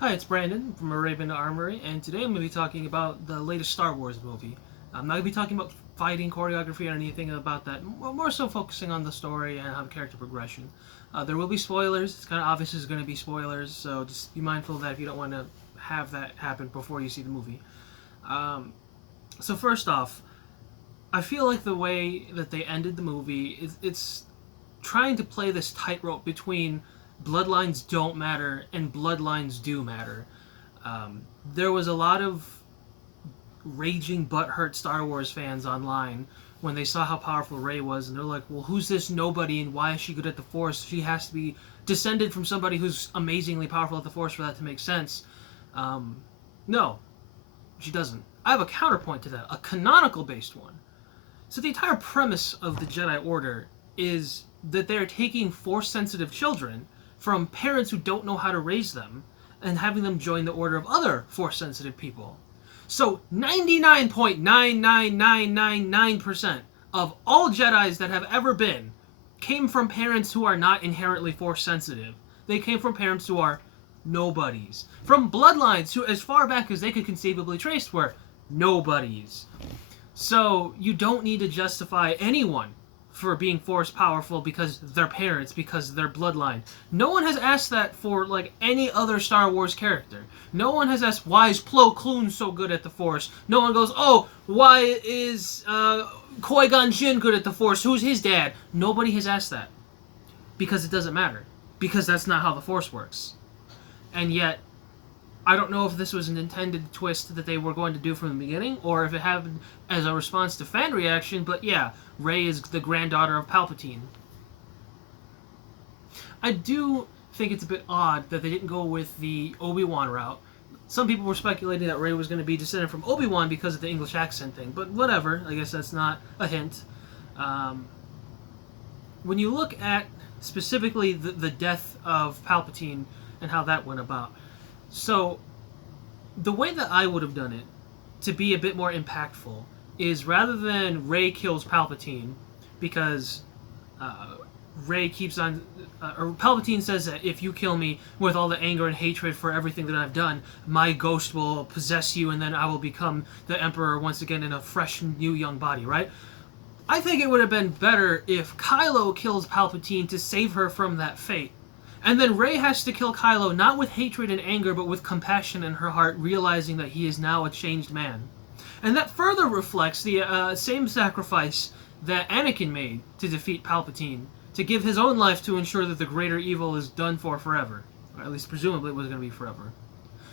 Hi, it's Brandon from Arabian Armory, and today I'm going to be talking about the latest Star Wars movie. I'm not going to be talking about fighting choreography or anything about that, more so focusing on the story and how the character progression. There will be spoilers. It's kind of obvious there's going to be spoilers, so just be mindful of that if you don't want to have that happen before you see the movie. Um, so first off, I feel like the way that they ended the movie it's trying to play this tightrope between bloodlines don't matter and bloodlines do matter. There was a lot of raging butthurt Star Wars fans online when they saw how powerful Rey was, and they're like, "Well, who's this nobody, and why is she good at the Force? She has to be descended from somebody who's amazingly powerful at the Force for that to make sense." Um, no, she doesn't. I have a counterpoint to that, a canonical based one. So the entire premise of the Jedi Order is that they're taking Force-sensitive children from parents who don't know how to raise them and having them join the order of other Force-sensitive people. So 99.99999% of all Jedis that have ever been came from parents who are not inherently Force-sensitive. They came from parents who are nobodies. From bloodlines who, as far back as they could conceivably trace, were nobodies. So you don't need to justify anyone for being Force powerful because they're parents, because they're bloodline. No one has asked that for like any other Star Wars character. No one has asked, why is Plo Koon so good at the Force? No one goes, oh, why is Qui-Gon Jinn good at the Force? Who's his dad? Nobody has asked that. Because it doesn't matter. Because that's not how the Force works. And yet, I don't know if this was an intended twist that they were going to do from the beginning, or if it happened as a response to fan reaction, but yeah, Rey is the granddaughter of Palpatine. I do think it's a bit odd that they didn't go with the Obi-Wan route. Some people were speculating that Rey was going to be descended from Obi-Wan because of the English accent thing, but whatever, I guess that's not a hint. Um, when you look at specifically the death of Palpatine and how that went about, so, the way that I would have done it to be a bit more impactful is rather than Rey kills Palpatine because Rey keeps on, or Palpatine says that if you kill me with all the anger and hatred for everything that I've done, my ghost will possess you and then I will become the Emperor once again in a fresh, new, young body, right? I think it would have been better if Kylo kills Palpatine to save her from that fate. And then Rey has to kill Kylo not with hatred and anger, but with compassion in her heart, realizing that he is now a changed man. And that further reflects the same sacrifice that Anakin made to defeat Palpatine, to give his own life to ensure that the greater evil is done for forever. Or at least presumably it was going to be forever.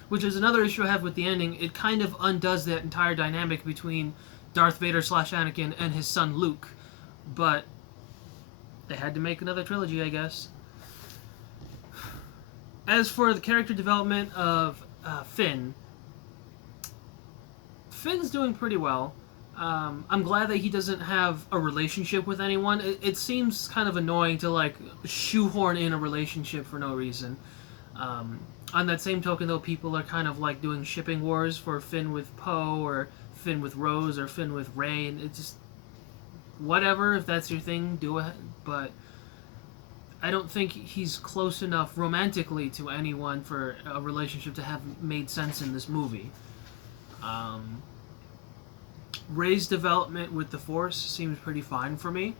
Which is another issue I have with the ending. It kind of undoes that entire dynamic between Darth Vader / Anakin and his son Luke. But they had to make another trilogy, I guess. As for the character development of Finn's doing pretty well. I'm glad that he doesn't have a relationship with anyone. It seems kind of annoying to like shoehorn in a relationship for no reason. On that same token, though, people are kind of like doing shipping wars for Finn with Poe or Finn with Rose or Finn with Rey, and it's just whatever. If that's your thing, do it. But I don't think he's close enough romantically to anyone for a relationship to have made sense in this movie. Rey's development with the Force seems pretty fine for me.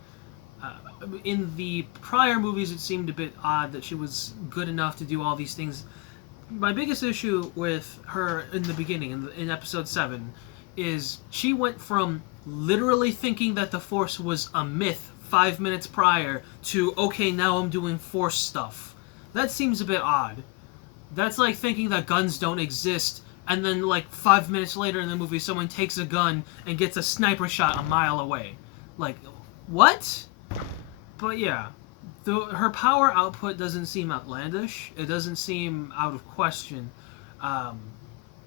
In the prior movies, it seemed a bit odd that she was good enough to do all these things. My biggest issue with her in the beginning, in Episode 7, is she went from literally thinking that the Force was a myth 5 minutes prior to, okay, now I'm doing Force stuff. That seems a bit odd. That's like thinking that guns don't exist, and then like 5 minutes later in the movie, someone takes a gun and gets a sniper shot a mile away. Like, what? But yeah, her power output doesn't seem outlandish. It doesn't seem out of question.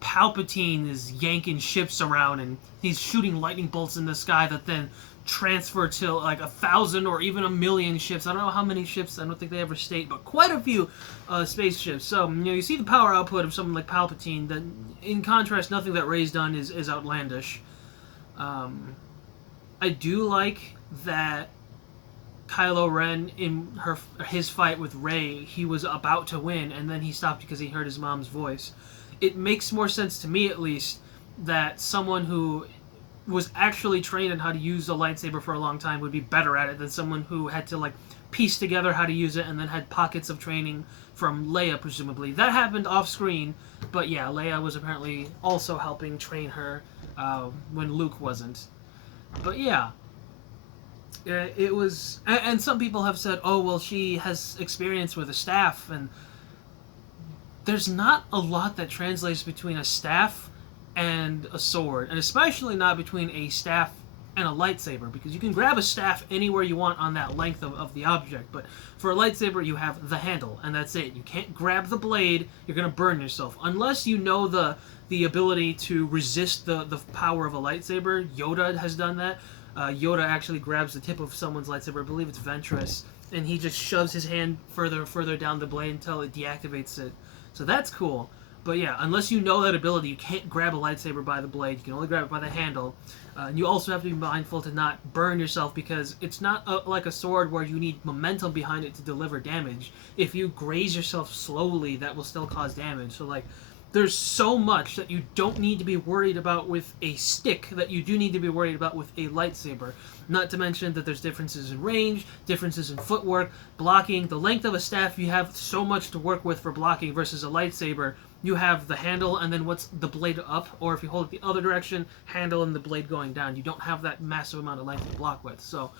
Palpatine is yanking ships around, and he's shooting lightning bolts in the sky that then transfer to like 1,000 or even 1,000,000 ships. I don't know how many ships. I don't think they ever state, but quite a few spaceships. So you see the power output of someone like Palpatine. That, in contrast, nothing that Rey's done is outlandish. I do like that Kylo Ren in his fight with Rey, he was about to win, and then he stopped because he heard his mom's voice. It makes more sense to me, at least, that someone who was actually trained on how to use a lightsaber for a long time would be better at it than someone who had to like piece together how to use it and then had pockets of training from Leia, presumably. That happened off screen, but yeah, Leia was apparently also helping train her when Luke wasn't. But yeah, it was, and some people have said, oh well, she has experience with a staff, and there's not a lot that translates between a staff and a sword, and especially not between a staff and a lightsaber, because you can grab a staff anywhere you want on that length of the object, but for a lightsaber you have the handle, and that's it. You can't grab the blade, you're going to burn yourself. Unless you know the ability to resist the power of a lightsaber. Yoda has done that. Yoda actually grabs the tip of someone's lightsaber, I believe it's Ventress, and he just shoves his hand further down the blade until it deactivates it. So that's cool. But yeah, unless you know that ability, you can't grab a lightsaber by the blade. You can only grab it by the handle. And you also have to be mindful to not burn yourself, because it's not like a sword where you need momentum behind it to deliver damage. If you graze yourself slowly, that will still cause damage. So like, there's so much that you don't need to be worried about with a stick that you do need to be worried about with a lightsaber. Not to mention that there's differences in range, differences in footwork, blocking. The length of a staff, you have so much to work with for blocking, versus a lightsaber. You have the handle and then what's the blade up, or if you hold it the other direction, handle and the blade going down. You don't have that massive amount of length to block with. So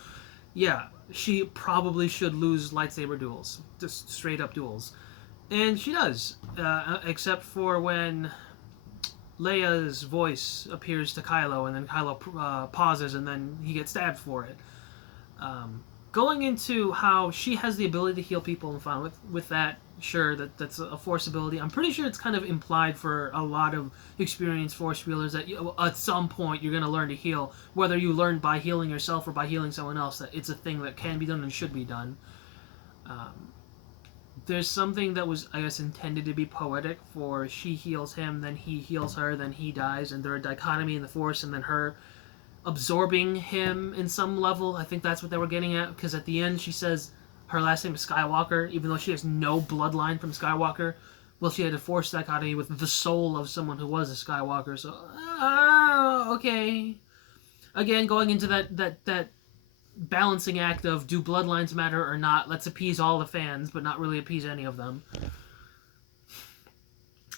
yeah, she probably should lose lightsaber duels, just straight up duels. And she does, except for when Leia's voice appears to Kylo, and then Kylo pauses, and then he gets stabbed for it. Going into how she has the ability to heal people and fun with that, sure, that's a Force ability. I'm pretty sure it's kind of implied for a lot of experienced Force wielders that at some point you're going to learn to heal, whether you learn by healing yourself or by healing someone else, that it's a thing that can be done and should be done. There's something that was, I guess, intended to be poetic, for she heals him, then he heals her, then he dies, and there's a dichotomy in the Force, and then her absorbing him in some level. I think that's what they were getting at, because at the end she says her last name is Skywalker, even though she has no bloodline from Skywalker. Well, she had a Force dichotomy with the soul of someone who was a Skywalker, so, okay. Again, going into that balancing act of, do bloodlines matter or not? Let's appease all the fans, but not really appease any of them.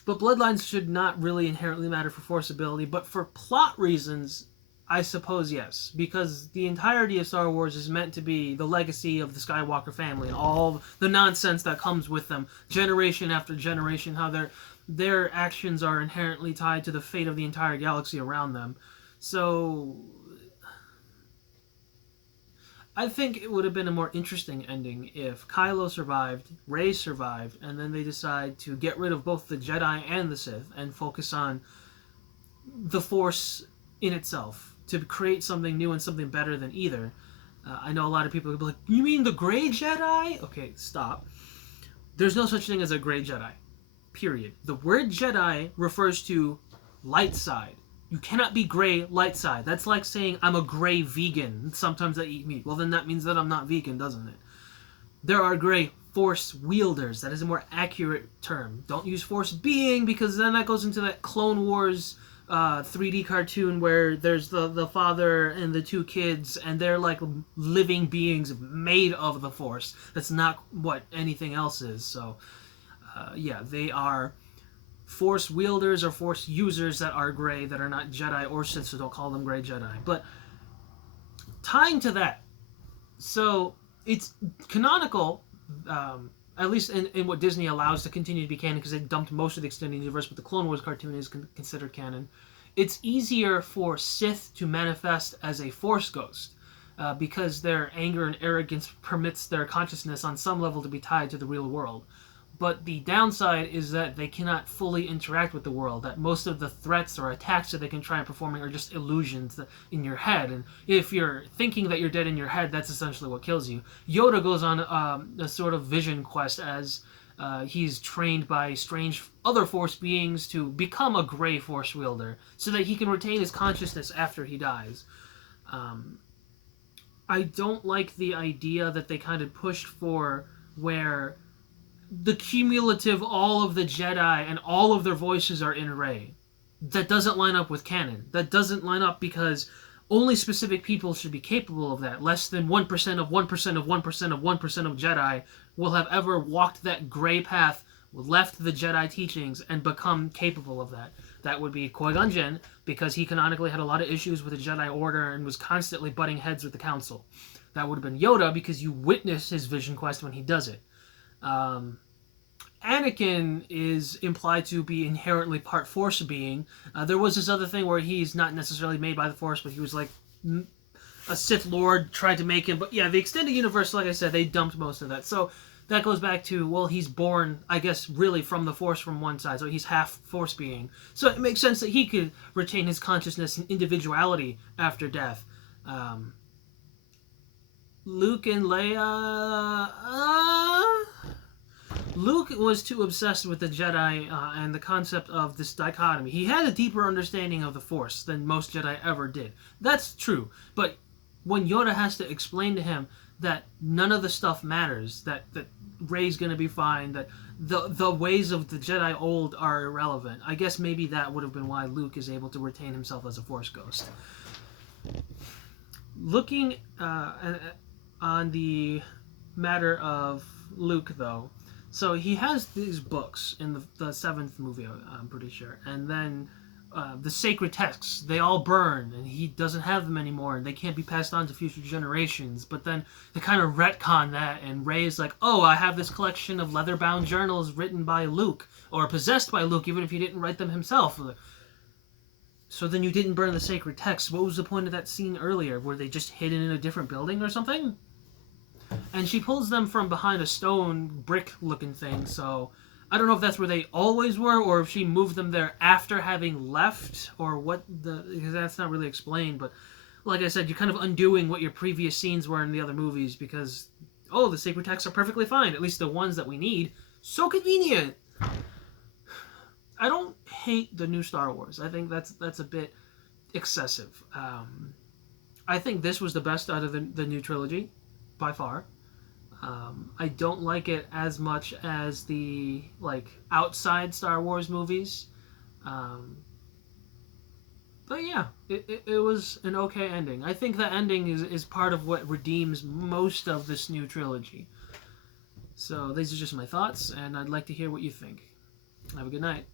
But bloodlines should not really inherently matter for Force ability, but for plot reasons, I suppose yes. Because the entirety of Star Wars is meant to be the legacy of the Skywalker family and all the nonsense that comes with them, generation after generation, how their actions are inherently tied to the fate of the entire galaxy around them. So I think it would have been a more interesting ending if Kylo survived, Rey survived, and then they decide to get rid of both the Jedi and the Sith and focus on the Force in itself, to create something new and something better than either. I know a lot of people will be like, you mean the Grey Jedi? Okay, stop. There's no such thing as a Grey Jedi. Period. The word Jedi refers to light side. You cannot be gray light side. That's like saying I'm a gray vegan. Sometimes I eat meat. Well, then that means that I'm not vegan, doesn't it? There are gray Force wielders. That is a more accurate term. Don't use Force being, because then that goes into that Clone Wars 3D cartoon where there's the father and the two kids, and they're like living beings made of the Force. That's not what anything else is. So, yeah, they are Force wielders or Force users that are gray, that are not Jedi or Sith, so don't call them Gray Jedi. But tying to that, so it's canonical, at least in what Disney allows to continue to be canon, because they dumped most of the extended universe, but the Clone Wars cartoon is considered canon. It's easier for Sith to manifest as a Force ghost, because their anger and arrogance permits their consciousness on some level to be tied to the real world. But the downside is that they cannot fully interact with the world, that most of the threats or attacks that they can try and performing are just illusions in your head. And if you're thinking that you're dead in your head, that's essentially what kills you. Yoda goes on a sort of vision quest as he's trained by strange other Force beings to become a gray Force wielder so that he can retain his consciousness after he dies. I don't like the idea that they kind of pushed for, where the cumulative all of the Jedi and all of their voices are in Rey. That doesn't line up with canon. That doesn't line up because only specific people should be capable of that. Less than 1% of 1% of 1% of 1% of Jedi will have ever walked that gray path, left the Jedi teachings, and become capable of that. That would be Qui-Gon Jinn, because he canonically had a lot of issues with the Jedi Order and was constantly butting heads with the Council. That would have been Yoda, because you witness his vision quest when he does it. Anakin is implied to be inherently part Force being. There was this other thing where he's not necessarily made by the Force, but he was like a Sith Lord, tried to make him. But yeah, the extended universe, like I said, they dumped most of that. So that goes back to, well, he's born, I guess, really from the Force from one side, so he's half Force being. So it makes sense that he could retain his consciousness and individuality after death. Luke and Leia... Luke was too obsessed with the Jedi and the concept of this dichotomy. He had a deeper understanding of the Force than most Jedi ever did. That's true. But when Yoda has to explain to him that none of the stuff matters, that Rey's going to be fine, that the ways of the Jedi old are irrelevant, I guess maybe that would have been why Luke is able to retain himself as a Force ghost. Looking on the matter of Luke, though, so he has these books in the seventh movie, I'm pretty sure, and then the sacred texts, they all burn, and he doesn't have them anymore, and they can't be passed on to future generations. But then they kind of retcon that, and Rey is like, oh, I have this collection of leather-bound journals written by Luke, or possessed by Luke, even if he didn't write them himself. So then you didn't burn the sacred texts. What was the point of that scene earlier? Were they just hidden in a different building or something? And she pulls them from behind a stone brick-looking thing, so I don't know if that's where they always were, or if she moved them there after having left, or what because that's not really explained. But like I said, you're kind of undoing what your previous scenes were in the other movies, because, oh, the sacred texts are perfectly fine, at least the ones that we need. So convenient! I don't hate the new Star Wars. I think that's a bit excessive. I think this was the best out of the new trilogy, by far. I don't like it as much as the outside Star Wars movies. But yeah, it was an okay ending. I think the ending is part of what redeems most of this new trilogy. So these are just my thoughts, and I'd like to hear what you think. Have a good night.